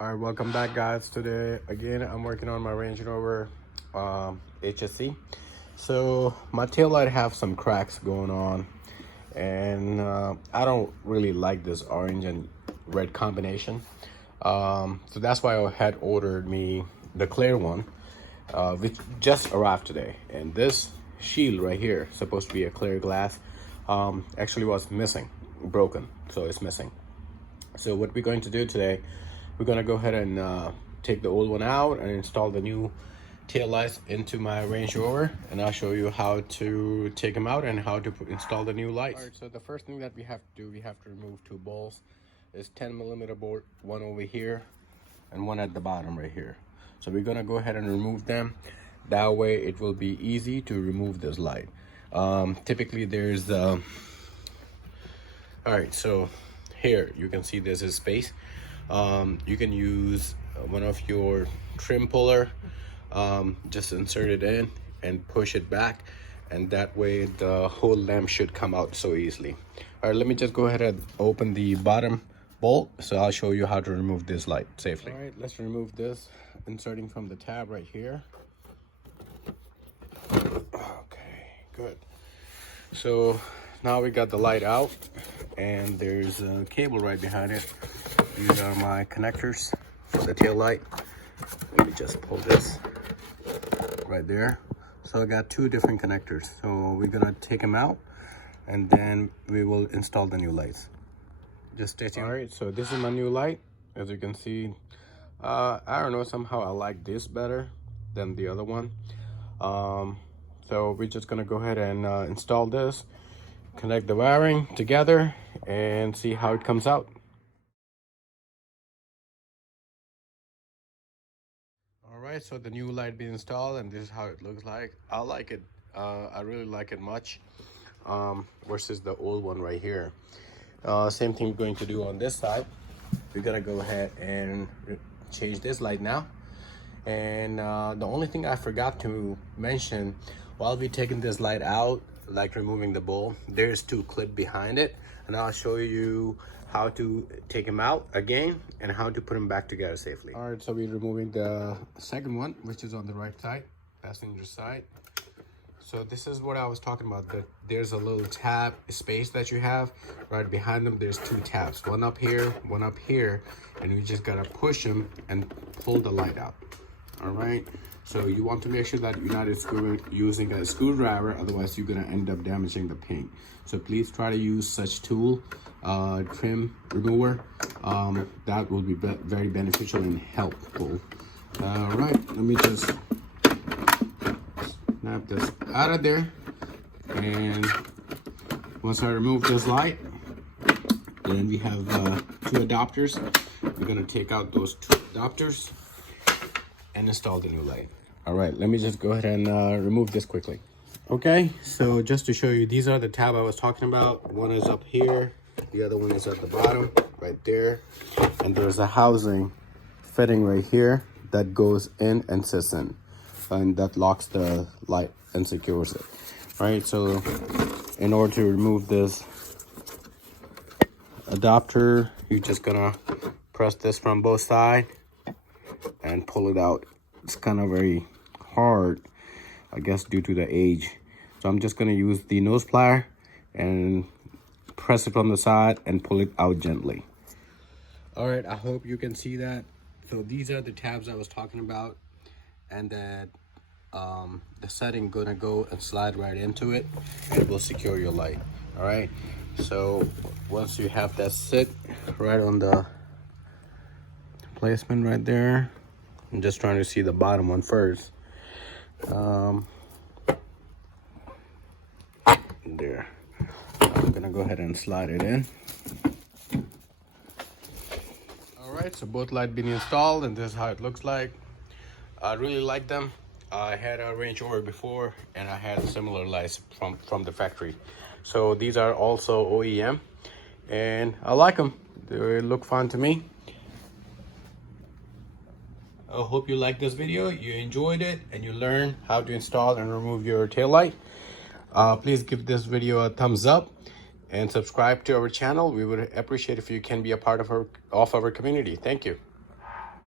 All right, welcome back, guys. Today again I'm working on my Range Rover HSC. So my tail light have some cracks going on, and I don't really like this orange and red combination. So that's why I had ordered me the clear one, which just arrived today. And this shield right here, supposed to be a clear glass, actually was missing, broken, so it's missing. So what we're going to do today, we're going to go ahead and take the old one out and install the new tail lights into my Range Rover, and I'll show you how to take them out and how to install the new lights. All right, so the first thing that we have to do, we have to remove two bolts. It's 10mm bolt, one over here and one at the bottom right here. So we're gonna go ahead and remove them. That way it will be easy to remove this light. Typically there's all right, so here you can see there's a space. You can use one of your trim puller, just insert it in and push it back, and that way the whole lamp should come out so easily. All right, let me just go ahead and open the bottom bolt, so I'll show you how to remove this light safely. All right, let's remove this, inserting from the tab right here. Okay, good. So now we got the light out, and there's a cable right behind it. These are my connectors for the tail light. Let me just pull this right there. So I got two different connectors. So we're gonna take them out, and then we will install the new lights. Just stay tuned. All right, so this is my new light. As you can see, I don't know, somehow I like this better than the other one. So we're just gonna go ahead and install this, connect the wiring together, and see how it comes out. All right, so the new light being installed, and this is how it looks like. I like it. I really like it much versus the old one right here. Same thing we're going to do on this side. We're gonna go ahead and change this light now. And the only thing I forgot to mention, while we're taking this light out, like removing the bowl, there's two clips behind it, and I'll show you how to take them out again and how to put them back together safely. All right, so we're removing the second one, which is on the right side, passenger side. So this is what I was talking about, that there's a little tab space that you have right behind them. There's two tabs, one up here, one up here, and you just gotta push them and pull the light out. All right, so you want to make sure that you're not using a screwdriver, otherwise you're gonna end up damaging the paint. So please try to use such tool, trim remover. That will be very beneficial and helpful. All right, let me just snap this out of there, and once I remove this light, then we have two adapters. We're gonna take out those two adapters and install the new light. All right, let me just go ahead and remove this quickly. Okay, so just to show you, these are the tab I was talking about. One is up here, the other one is at the bottom right there, and there's a housing fitting right here that goes in and sits in, and that locks the light and secures it. Right, so in order to remove this adapter, you're just gonna press this from both sides and pull it out. It's kind of very hard, I guess, due to the age. So I'm just gonna use the nose plier and press it from the side and pull it out gently. All right, I hope you can see that. So these are the tabs I was talking about, and that the setting gonna go and slide right into it, and it will secure your light. All right, so once you have that sit right on the placement right there, I'm just trying to see the bottom one first. There, I'm gonna go ahead and slide it in. All right, so both lights been installed, and this is how it looks like. I really like them. I had a Range Rover before, and I had similar lights from the factory. So these are also OEM, and I like them. They look fun to me. I hope you liked this video, you enjoyed it, and you learned how to install and remove your tail light. Please give this video a thumbs up and subscribe to our channel. We would appreciate if you can be a part of our community. Thank you.